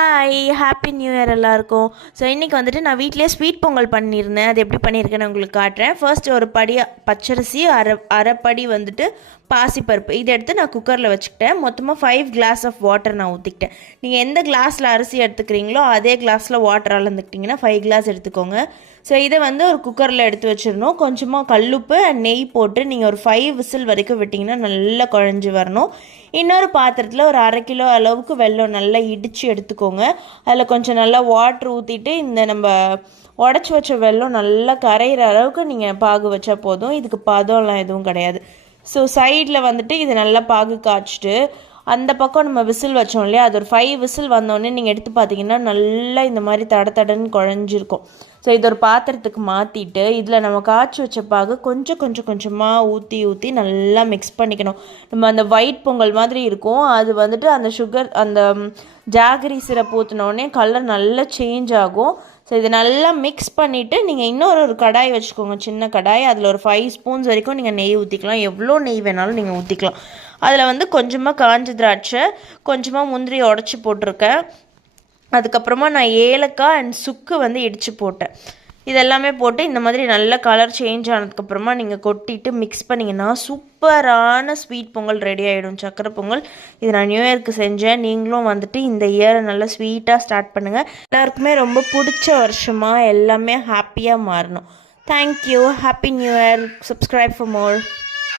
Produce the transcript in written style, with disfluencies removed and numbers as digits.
Hi happy new year எல்லாருக்கும். So இன்றைக்கி வந்துட்டு நான் வீட்டிலே ஸ்வீட் பொங்கல் பண்ணியிருந்தேன். அது எப்படி பண்ணியிருக்கேன்னு உங்களுக்கு காட்டுறேன். ஃபர்ஸ்ட் ஒரு படி பச்சரிசி, அரைப்படி வந்துட்டு பாசிப்பருப்பு இதை எடுத்து நான் குக்கரில் வச்சுக்கிட்டேன். மொத்தமாக 5 கிளாஸ் ஆஃப் வாட்டர் நான் ஊற்றிக்கிட்டேன். நீங்கள் எந்த கிளாஸில் அரிசி எடுத்துக்கிறீங்களோ அதே கிளாஸில் வாட்டர் அளந்துக்கிட்டிங்கன்னா 5 கிளாஸ் எடுத்துக்கோங்க. ஸோ இதை வந்து ஒரு குக்கரில் எடுத்து வச்சிடணும். கொஞ்சமாக கல்லுப்பு அண்ட் நெய் போட்டு நீங்கள் ஒரு 5 விசில் வரைக்கும் விட்டிங்கன்னா நல்லா குழஞ்சி வரணும். இன்னொரு பாத்திரத்தில் ஒரு 1/2 கிலோ அளவுக்கு வெல்லம் நல்லா இடித்து எடுத்துக்கோங்க. அதில் கொஞ்சம் நல்லா வாட்ரு ஊற்றிட்டு இந்த நம்ம உடச்சி வச்ச வெல்லம் நல்லா கரையிற அளவுக்கு நீங்கள் பாகு வச்சா போதும். இதுக்கு பதம்லாம் எதுவும் கிடையாது. ஸோ சைடில் வந்துட்டு இது நல்லா பாகு காய்ச்சிட்டு அந்த பக்கம் நம்ம விசில் வச்சோம் இல்லையா, அது ஒரு 5 விசில் வந்தோடனே நீங்கள் எடுத்து பார்த்தீங்கன்னா நல்லா இந்த மாதிரி தடன்னு குழஞ்சிருக்கும். ஸோ இது ஒரு பாத்திரத்துக்கு மாற்றிட்டு இதில் நம்ம காய்ச்சி வச்ச பாகு கொஞ்சமாக ஊற்றி நல்லா மிக்ஸ் பண்ணிக்கணும். நம்ம அந்த ஒயிட் பொங்கல் மாதிரி இருக்கும். அது வந்துட்டு அந்த சுகர் அந்த ஜாகரி சிரப் ஊற்றினோடனே கலர் நல்லா சேஞ்ச் ஆகும். ஸோ இதை நல்லா மிக்ஸ் பண்ணிவிட்டு நீங்கள் இன்னொரு கடாய் வச்சுக்கோங்க, சின்ன கடாய். அதில் ஒரு 5 ஸ்பூன்ஸ் வரைக்கும் நீங்கள் நெய் ஊற்றிக்கலாம். எவ்வளோ நெய் வேணாலும் நீங்கள் ஊற்றிக்கலாம். அதில் வந்து கொஞ்சமாக காஞ்ச திராட்சை, கொஞ்சமாக முந்திரி உடச்சி போட்டிருக்கேன். அதுக்கப்புறமா நான் ஏலக்காய் அண்ட் சுக்கு வந்து இடித்து போட்டேன். இதெல்லாமே போட்டு இந்த மாதிரி நல்ல கலர் சேஞ்ச் ஆனதுக்கப்புறமா நீங்கள் கொட்டிட்டு மிக்ஸ் பண்ணிங்கன்னா சூப்பரான ஸ்வீட் பொங்கல் ரெடி ஆகிடும், சக்கரை பொங்கல். இது நான் நியூ இயர்க்கு செஞ்சேன். நீங்களும் வந்துட்டு இந்த இயரை நல்லா ஸ்வீட்டாக ஸ்டார்ட் பண்ணுங்கள். எல்லாருக்குமே ரொம்ப பிடிச்ச வருஷமாக எல்லாமே ஹாப்பியாக மாறணும். Thank you. Happy new year. Subscribe for more.